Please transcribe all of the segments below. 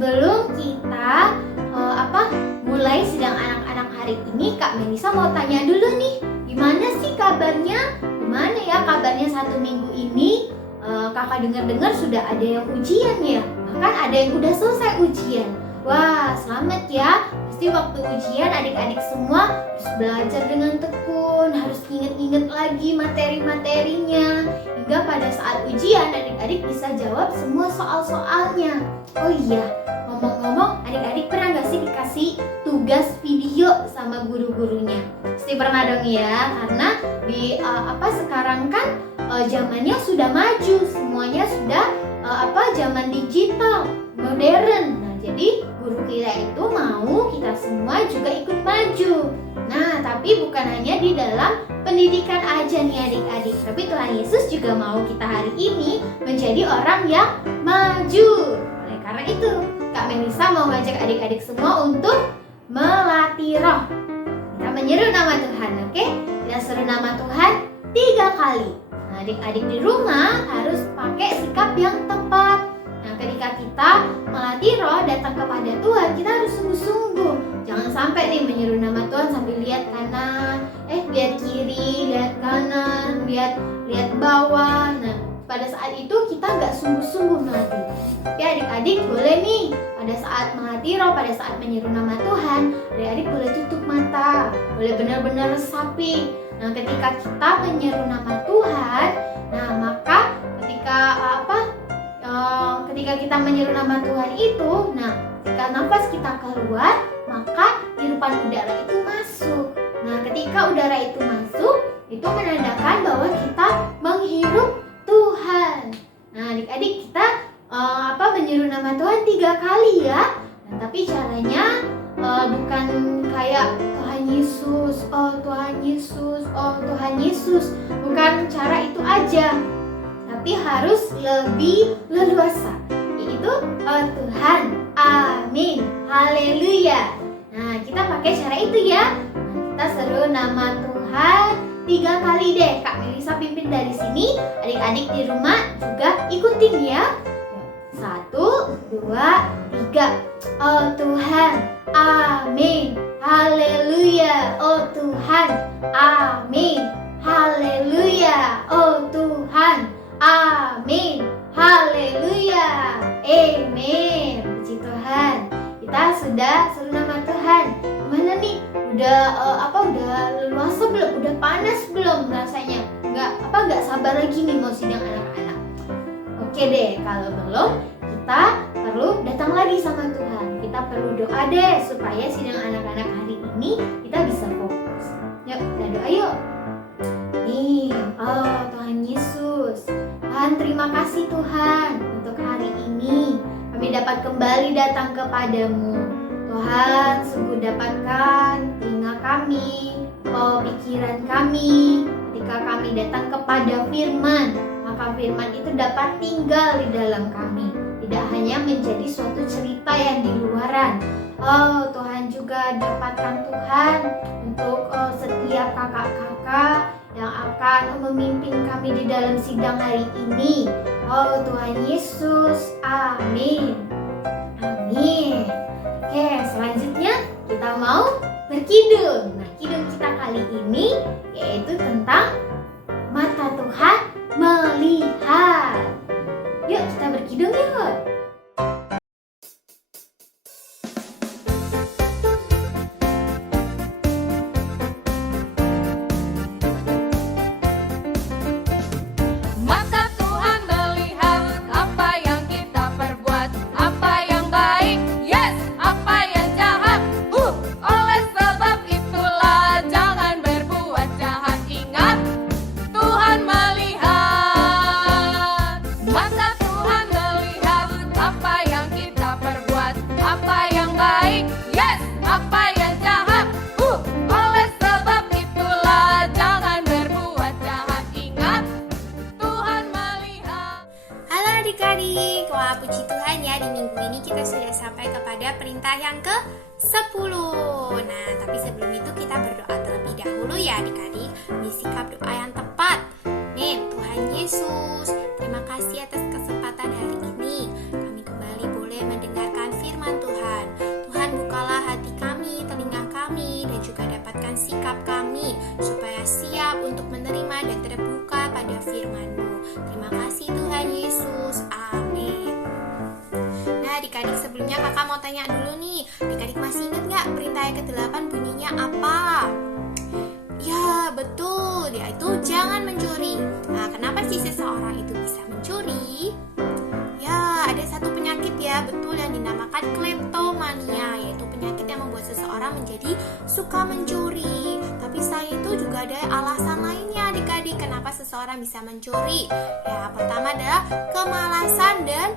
sebelum kita mulai sidang anak-anak hari ini, Kak Melisa mau tanya dulu nih, gimana sih kabarnya? Gimana ya kabarnya 1 minggu ini? Kakak dengar-dengar sudah ada yang ujian ya? Bahkan ada yang udah selesai ujian. Wah, selamat ya. Pasti waktu ujian adik-adik semua harus belajar dengan tekun, harus ingat-ingat lagi materi-materinya. Hingga pada saat ujian adik-adik bisa jawab semua soal-soalnya. Oh iya, ngomong-ngomong, adik-adik pernah nggak sih dikasih tugas video sama guru-gurunya? Pasti pernah dong ya, karena di sekarang kan zamannya sudah maju, semuanya sudah zaman digital, modern. Nah, jadi guru kita itu mau kita semua juga ikut maju. Nah, tapi bukan hanya di dalam pendidikan aja nih adik-adik, tapi Tuhan Yesus juga mau kita hari ini menjadi orang yang maju. Oleh karena itu, Kak Melisa mau ngajak adik-adik semua untuk melatih roh. Kita menyeru nama Tuhan, oke? Kita seru nama Tuhan 3 kali. Nah, adik-adik di rumah harus pakai sikap yang tepat. Nah, ketika kita melatih roh datang kepada Tuhan, kita harus sungguh-sungguh. Jangan sampai nih menyeru nama Tuhan sambil lihat kanan, lihat kiri, lihat kanan, lihat bawah. Nah, pada saat itu kita nggak sungguh-sungguh melatih. Tapi adik-adik boleh nih pada saat melatih roh, pada saat menyeru nama Tuhan, adik-adik boleh tutup mata, boleh benar-benar resapi. Nah, ketika kita menyeru nama Tuhan, nah maka ketika kita menyeru nama Tuhan itu, nah ketika nafas kita keluar, maka hirupan udara itu masuk. Nah, ketika udara itu masuk, itu menandakan bahwa kita menghirup Tuhan. Nah, adik-adik kita menyeru nama Tuhan 3 kali ya. Nah, tapi caranya bukan kayak Tuhan Yesus, oh Tuhan Yesus, oh Tuhan Yesus. Bukan cara itu aja. Tapi harus lebih leluasa, yaitu oh Tuhan, amin, haleluya. Nah, kita pakai cara itu ya. Nah, kita seru nama Tuhan 3 kali deh. Kak Melisa pimpin dari sini, adik-adik di rumah juga ikutin ya. 1, 2, 3. Oh Tuhan, amin, haleluya. Oh Tuhan, amin, haleluya. Oh Tuhan, amin, haleluya, amin. Puji Tuhan, kita sudah seru nama Tuhan. Gimana nih? Udah leluasa belum? Udah panas belum rasanya? Nggak sabar lagi nih mau sidang anak-anak. Oke deh, kalau belum, kita perlu datang lagi sama Tuhan. Kita perlu doa deh supaya sidang anak-anak hari ini kita bisa fokus. Yuk, kita doa yuk. Nih, oh Tuhan Yesus, Tuhan terima kasih Tuhan untuk hari ini kami dapat kembali datang kepadamu. Tuhan, sungguh dapatkan telinga kami, pikiran kami ketika kami datang kepada firman. Maka firman itu dapat tinggal di dalam kami, tidak hanya menjadi suatu cerita yang di luaran. Oh Tuhan, juga dapatkan Tuhan untuk setiap kakak-kakak yang akan memimpin kami di dalam sidang hari ini. Oh Tuhan Yesus, amin, amin. Oke, selanjutnya kita mau berkidung. Nah, kidung kita kali ini yaitu tentang mata Tuhan melihat. Yuk kita berkidung yuk. Puji Tuhan ya, di minggu ini kita sudah sampai kepada perintah yang ke-10. Nah, tapi sebelum itu kita berdoa terlebih dahulu ya adik-adik, di sikap doa yang tepat. Nih, Tuhan Yesus, terima kasih atas kesempatan hari ini. Kami kembali boleh mendengarkan firman Nah, adik-adik, sebelumnya kakak mau tanya dulu nih, adik-adik masih ingat nggak perintah yang ke-8 bunyinya apa? Ya, betul, yaitu jangan mencuri. Nah, kenapa sih seseorang itu bisa mencuri? Ya, ada satu penyakit ya, betul, yang dinamakan kleptomania, yaitu penyakit yang membuat seseorang menjadi suka mencuri. Tapi selain itu juga ada alasan lainnya adik-adik, kenapa seseorang bisa mencuri. Ya, pertama adalah kemalasan dan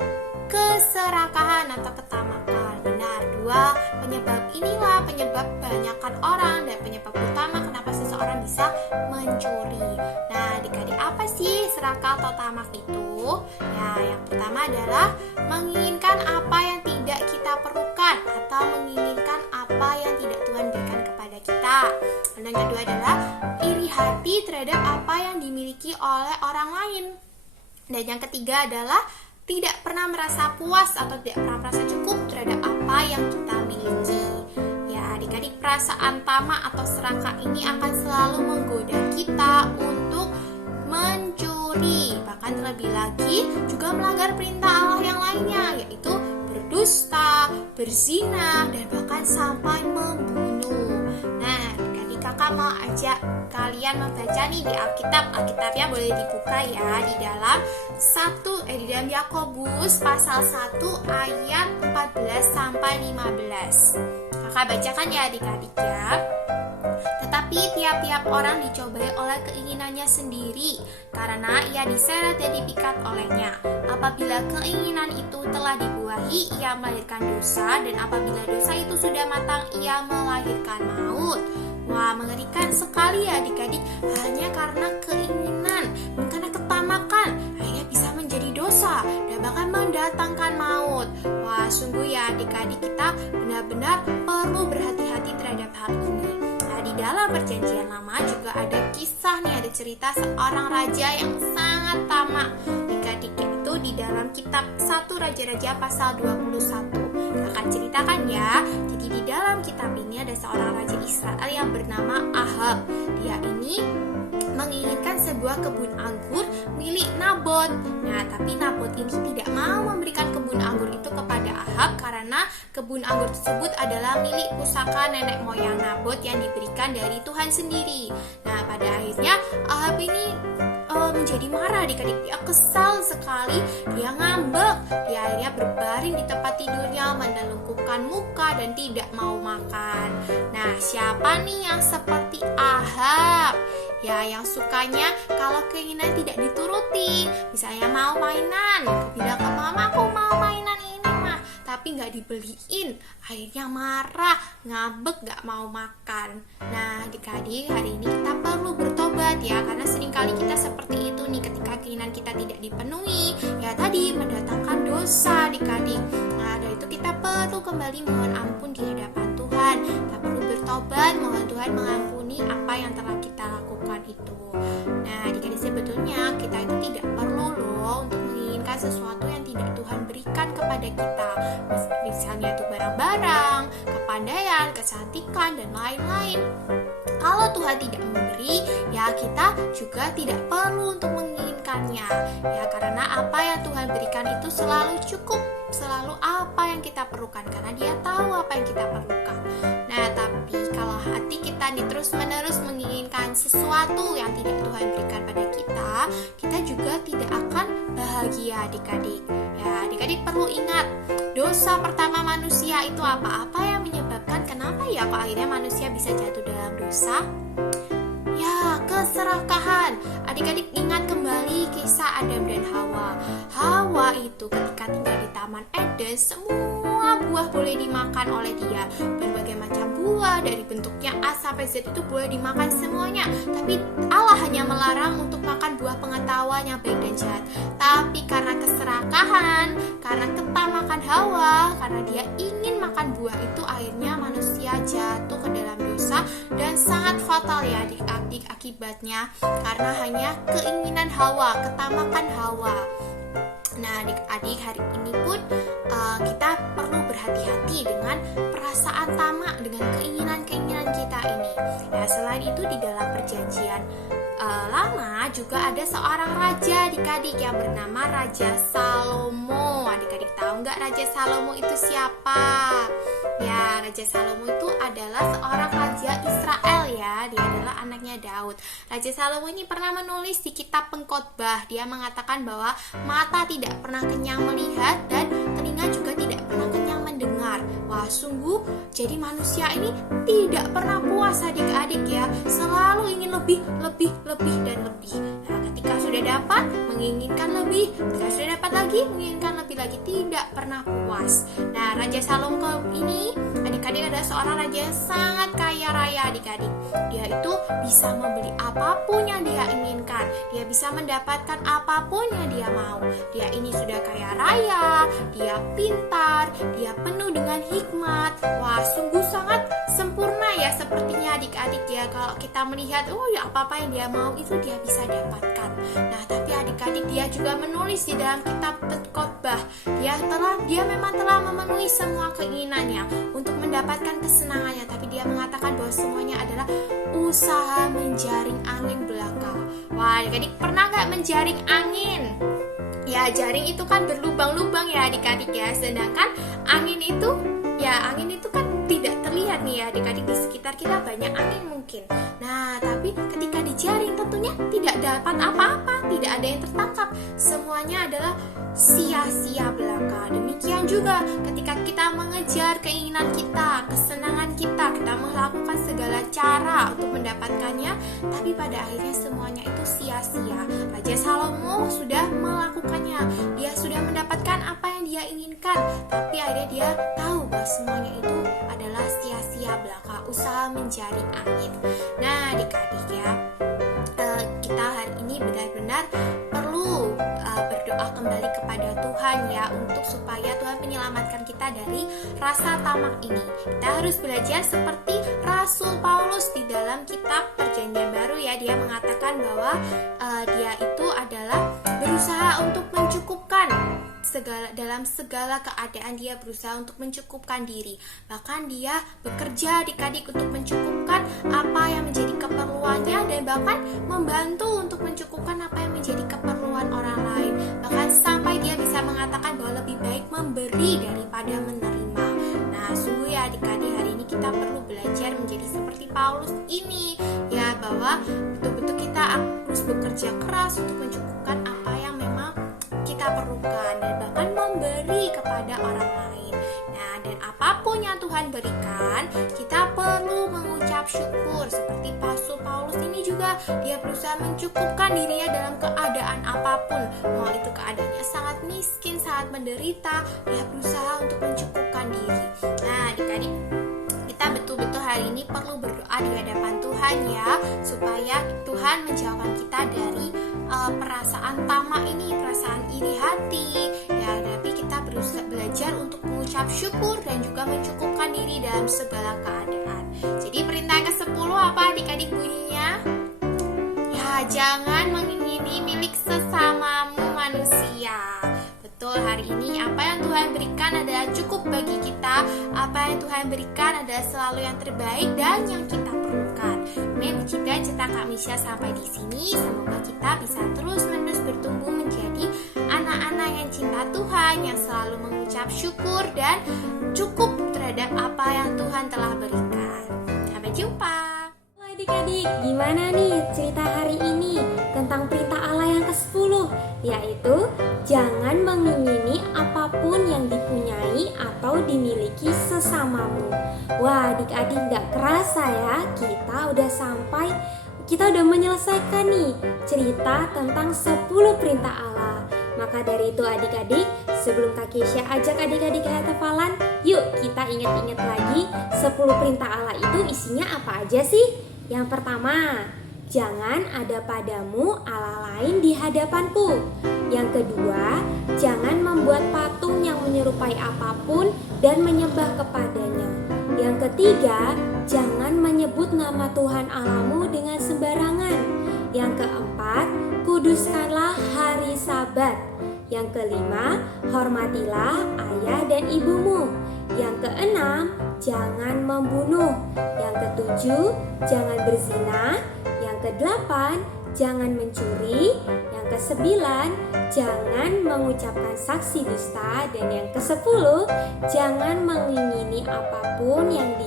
keserakahan atau ketamakan. Benar, dua penyebab inilah penyebab kebanyakan orang dan penyebab utama kenapa seseorang bisa mencuri. Nah, adik-adik, apa sih serakah atau tamak itu? Ya, yang pertama adalah menginginkan apa yang tidak kita perlukan atau menginginkan apa yang tidak Tuhan berikan kepada kita. Dan yang kedua adalah iri hati terhadap apa yang dimiliki oleh orang lain. Dan yang ketiga adalah tidak pernah merasa puas atau tidak pernah merasa cukup terhadap apa yang kita miliki. Ya, adik-adik, perasaan tamak atau serakah ini akan selalu menggoda kita untuk mencuri. Bahkan terlebih lagi juga melanggar perintah Allah yang lainnya, yaitu berdusta, berzina, dan bahkan sampai membunuh. Nah, adik-adik, kakak mau ajak kalian membaca nih di Alkitab. Alkitabnya boleh dibuka ya di dalam di dalam Yakobus pasal 1 ayat 14 sampai 15. Kakak bacakan ya adik-adik ya. Tetapi tiap-tiap orang dicobai oleh keinginannya sendiri, karena ia diseret dan dipikat olehnya. Apabila keinginan itu telah dibuahi, ia melahirkan dosa, dan apabila dosa itu sudah matang, ia melahirkan maut. Wah, mengerikan sekali ya adik-adik. Hanya karena keinginan, karena ketamakan, akhirnya bisa menjadi dosa dan bahkan mendatangkan maut. Wah, sungguh ya adik-adik, kita benar-benar perlu berhati-hati terhadap hal ini. Nah, di dalam perjanjian lama juga ada kisah nih, ada cerita seorang raja yang sangat tamak. Adik-adik, itu di dalam kitab 1 Raja-Raja pasal 21. Akan ceritakan ya. Jadi di dalam kitab ini ada seorang raja Israel yang bernama Ahab. Dia ini menginginkan sebuah kebun anggur milik Nabot. Nah, tapi Nabot ini tidak mau memberikan kebun anggur itu kepada Ahab karena kebun anggur tersebut adalah milik pusaka nenek moyang Nabot yang diberikan dari Tuhan sendiri. Nah, pada akhirnya Ahab ini menjadi marah adik-adik. Dia kesal sekali, dia ngambek, dia akhirnya berbaring di tempat tidurnya, menelungkupkan muka dan tidak mau makan. Nah, siapa nih yang seperti Ahab? Ya, yang sukanya kalau keinginan tidak dituruti. Misalnya mau mainan, bilang ke mama, aku mau mainan ini mah, tapi nggak dibeliin, akhirnya marah, ngambek, nggak mau makan. Nah, adik-adik, hari ini kita perlu bertobat ya, karena seringkali kita seperti itu nih, ketika keinginan kita tidak dipenuhi, ya tadi mendatangkan dosa adik-adik. Nah, dari itu kita perlu kembali mohon ampun di hadapan Tuhan. Kita perlu bertobat, mohon Tuhan mengampuni apa yang telah kita lakukan itu. Nah, adik-adik, sebetulnya kita itu tidak perlu loh untuk menginginkan sesuatu yang tidak Tuhan berikan kepada kita. Misalnya itu barang-barang, kepandaian, kecantikan, dan lain-lain. Kalau Tuhan tidak memberi, ya kita juga tidak perlu untuk menginginkannya. Ya, karena apa yang Tuhan berikan itu selalu cukup, selalu apa yang kita perlukan, karena Dia tahu apa yang kita perlukan. Nah, tapi kalau hati kita nih terus-menerus menginginkan sesuatu yang tidak Tuhan berikan pada kita juga tidak akan bahagia adik-adik. Ya, adik-adik perlu ingat, dosa pertama manusia itu apa? Apa yang menyebabkan kenapa ya kok akhirnya manusia bisa jatuh dalam dosa? Ya, keserakahan. Adik-adik ingat kembali kisah Adam dan Hawa. Hawa itu ketika tinggal di Taman Eden, semua buah boleh dimakan oleh dia. Berbagai macam buah, dari bentuknya A sampai Z itu boleh dimakan semuanya. Tapi Allah hanya melarang untuk makan buah pengetahuan yang baik dan jahat. Tapi karena keserakahan, karena ketamakan Hawa, karena dia ingin makan buah itu, akhirnya manusia jatuh ke dalam dosa dan sangat fatal ya adik-adik akibatnya, karena hanya keinginan Hawa, ketamakan Hawa. Nah, adik-adik, hari ini pun kita perlu berhati-hati dengan perasaan tamak, dengan keinginan-keinginan kita ini. Ya, selain itu di dalam perjanjian lama juga ada seorang raja adik-adik yang bernama Raja Salomo. Adik adik-adik tahu nggak Raja Salomo itu siapa? Ya, Raja Salomo itu adalah seorang raja Israel ya. Dia adalah anaknya Daud. Raja Salomo ini pernah menulis di kitab Pengkhotbah. Dia mengatakan bahwa mata tidak pernah kenyang melihat dan telinga juga tidak pernah kenyang mendengar. Wah, sungguh jadi manusia ini tidak pernah puas adik-adik ya. Selalu ingin lebih dan lebih. Nah, ketika sudah dapat, menginginkan lebih. Ketika sudah dapat lagi, menginginkan lebih lagi. Tidak pernah puas. Nah, Raja Salomo ini adik-adik adalah seorang raja yang sangat kaya raya adik-adik. Dia itu bisa membeli apapun yang dia inginkan. Dia bisa mendapatkan apapun yang dia mau. Dia ini sudah kaya raya, dia pintar, dia penuh dengan hikmat. Wah, sungguh sangat sempurna ya sepertinya adik-adik ya. Kalau kita melihat, oh ya apa-apa yang dia mau itu dia bisa dapatkan. Nah, tapi adik-adik dia juga menulis di dalam kitab Pengkhotbah. Dia memang telah memenuhi semua keinginannya untuk mendapatkan kesenangannya, tapi dia mengatakan bahwa semuanya adalah usaha menjaring angin belaka. Wah, adik-adik pernah nggak menjaring angin? Ya, jaring itu kan berlubang-lubang ya adik-adik ya. Sedangkan angin itu kan tidak terlihat nih ya adik-adik. Di sekitar kita banyak angin mungkin. Nah, tapi ketika dijaring tentunya tidak dapat apa-apa, tidak ada yang tertangkap. Semuanya adalah sia-sia belaka. Demikian juga ketika kita mengejar keinginan kita, kesenangan kita melakukan segala cara untuk mendapatkannya, tapi pada akhirnya semuanya itu sia-sia. Raja Salomo sudah melakukannya. Dia sudah mendapatkan apa yang dia inginkan, tapi akhirnya dia tahu bahwa semuanya itu adalah sia-sia belaka, usaha menjaring angin. Nah, adik-adik ya, kita hari ini benar-benar perlu berdoa kembali kepada Tuhan ya, untuk supaya Tuhan menyelamatkan kita dari rasa tamak ini. Kita harus belajar seperti Rasul Paulus di dalam kitab Perjanjian Baru ya. Dia mengatakan bahwa dia itu adalah berusaha untuk mencukupkan dalam segala keadaan. Dia berusaha untuk mencukupkan diri. Bahkan dia bekerja adik-adik untuk mencukupkan apa yang menjadi keperluannya, dan bahkan membantu untuk mencukupkan apa yang menjadi keperluan orang lain. Bahkan sampai dia bisa mengatakan bahwa lebih baik memberi daripada menerima. Nah, sungguh ya adik-adik, hari ini kita perlu belajar menjadi seperti Paulus ini ya, bahwa betul-betul kita harus bekerja keras untuk mencukupkan apa yang memang kita perlukan, dan bahkan memberi kepada orang lain. Nah, dan apapun yang Tuhan berikan, kita perlu mengucap syukur. Seperti Rasul Paulus ini juga, dia berusaha mencukupkan dirinya dalam keadaan apapun. Mau itu keadaannya sangat miskin, sangat menderita, dia berusaha untuk mencukupkan diri. Nah, adik-adik, kita betul-betul hari ini perlu berdoa di hadapan Tuhan ya, supaya Tuhan menjauhkan kita dari perasaan tamak ini, perasaan iri hati ya. Tapi kita berusaha belajar untuk mengucap syukur dan juga mencukupkan diri dalam segala keadaan. Jadi perintah ke-10 apa adik-adik bunyinya? Ya, jangan mengingini milik sesamamu manusia. Betul, hari ini apa yang Tuhan berikan adalah cukup bagi kita. Apa yang Tuhan berikan adalah selalu yang terbaik dan yang kita perlukan. Dan cerita Kak Misha sampai di sini. Semoga kita bisa terus-menerus bertumbuh menjadi anak-anak yang cinta Tuhan, yang selalu mengucap syukur dan cukup terhadap apa yang Tuhan telah berikan. Sampai jumpa. Adik-adik, gimana nih cerita hari ini tentang perintah Allah yang ke-10, yaitu jangan mengingini apapun yang dipunyai atau dimiliki sesamamu. Wah, adik-adik, gak kerasa ya, kita udah menyelesaikan nih cerita tentang 10 perintah Allah. Maka dari itu adik-adik, sebelum Kak Kesha ajak adik-adik hafalan, yuk kita ingat-ingat lagi 10 perintah Allah itu isinya apa aja sih? Yang pertama, jangan ada padamu Allah lain di hadapanku. Yang kedua, jangan membuat patung yang menyerupai apapun dan menyembah kepadanya. Yang ketiga, jangan menyebut nama Tuhan Allahmu dengan sembarangan. Yang keempat, kuduskanlah hari Sabat. Yang kelima, hormatilah ayah dan ibumu. Yang keenam, jangan membunuh. Yang ketujuh, jangan berzina. Yang kedelapan, jangan mencuri. Yang ke-9, jangan mengucapkan saksi dusta. Dan yang ke-10, jangan mengingini apapun yang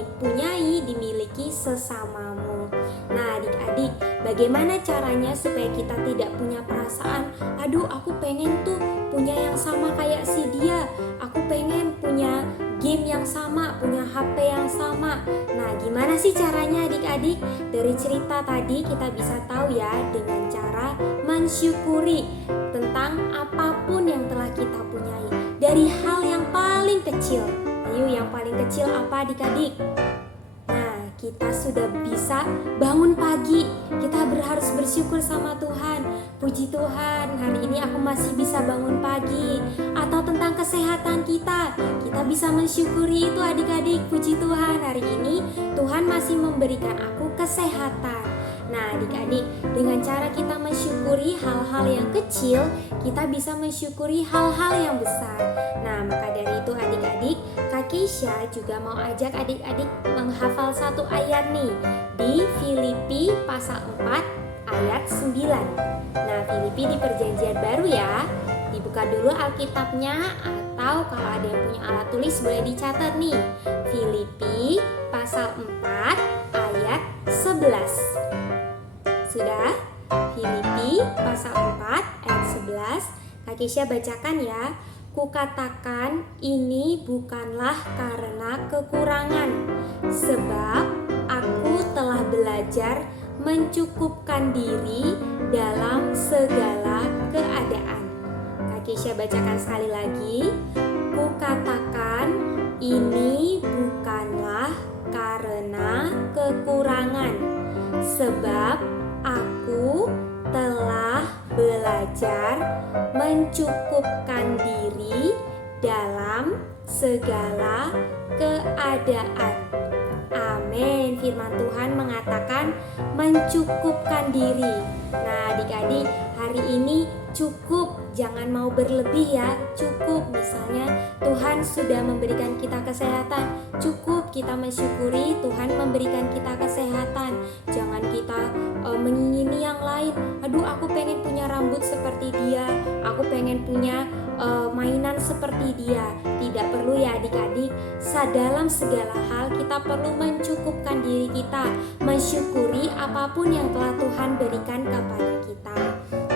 dimiliki sesamamu. Nah, adik-adik, bagaimana caranya supaya kita tidak punya perasaan, aduh aku pengen tuh punya yang sama kayak si dia, aku pengen punya game yang sama, punya HP yang sama. Nah, gimana sih caranya adik-adik? Dari cerita tadi kita bisa tahu ya, dengan cara mensyukuri tentang apapun yang telah kita punyai. Dari hal yang paling kecil. Ayo, yang paling kecil apa adik-adik? Nah, kita sudah bisa bangun pagi. Kita harus bersyukur sama Tuhan. Puji Tuhan, hari ini aku masih bisa bangun pagi. Atau tentang kesehatan kita bisa mensyukuri itu adik-adik. Puji Tuhan, hari ini Tuhan masih memberikan aku kesehatan. Nah, adik-adik, dengan cara kita mensyukuri hal-hal yang kecil, kita bisa mensyukuri hal-hal yang besar. Nah, maka dari itu adik-adik, Kak Keisha juga mau ajak adik-adik menghafal satu ayat nih di Filipi pasal 4 ayat 9. Nah, Filipi di Perjanjian Baru ya. Dibuka dulu Alkitabnya, atau kalau ada yang punya alat tulis boleh dicatat nih. Filipi pasal 4 ayat 11. Sudah? Filipi pasal 4 ayat 11. Kak Keisha bacakan ya. Kukatakan ini bukanlah karena kekurangan, sebab aku telah belajar mencukupkan diri dalam segala keadaan. Kak Keisha bacakan sekali lagi. Kukatakan ini bukanlah karena kekurangan, sebab aku telah belajar mencukupkan diri dalam segala keadaan. Amin. Firman Tuhan mengatakan mencukupkan diri. Nah, adik-adik, hari ini cukup, jangan mau berlebih ya. Cukup, misalnya Tuhan sudah memberikan kita kesehatan, cukup kita mensyukuri Tuhan memberikan kita kesehatan. Jangan kita mengingini yang lain. Aduh, aku pengen punya rambut seperti dia, aku pengen punya mainan seperti dia. Tidak perlu ya adik-adik. Dalam segala hal kita perlu mencukupkan diri kita, mensyukuri apapun yang telah Tuhan berikan kepada kita.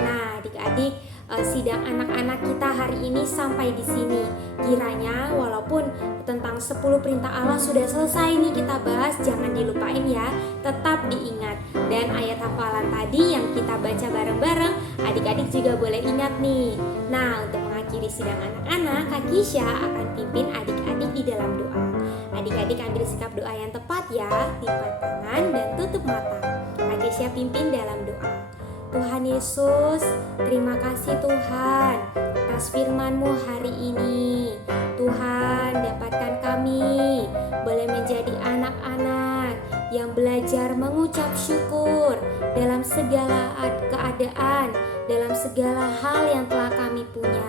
Nah, adik-adik, sidang anak-anak kita hari ini sampai di sini. Kiranya walaupun tentang 10 perintah Allah sudah selesai nih kita bahas, jangan dilupain ya, tetap diingat. Dan ayat hafalan tadi yang kita baca bareng-bareng, adik-adik juga boleh ingat nih. Nah, untuk mengakhiri sidang anak-anak, Kak Keisha akan pimpin adik-adik di dalam doa. Adik-adik ambil sikap doa yang tepat ya, lipat tangan dan tutup mata. Kak Keisha pimpin dalam doa. Tuhan Yesus, terima kasih Tuhan atas firman-Mu hari ini. Tuhan, dapatkan kami boleh menjadi anak-anak yang belajar mengucap syukur dalam segala keadaan, dalam segala hal yang telah kami punya.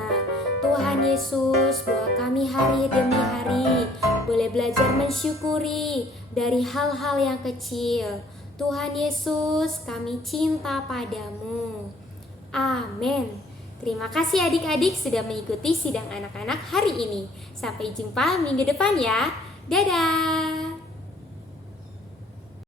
Tuhan Yesus, bahwa kami hari demi hari boleh belajar mensyukuri dari hal-hal yang kecil. Tuhan Yesus, kami cinta padamu. Amin. Terima kasih adik-adik sudah mengikuti sidang anak-anak hari ini. Sampai jumpa minggu depan ya. Dadah.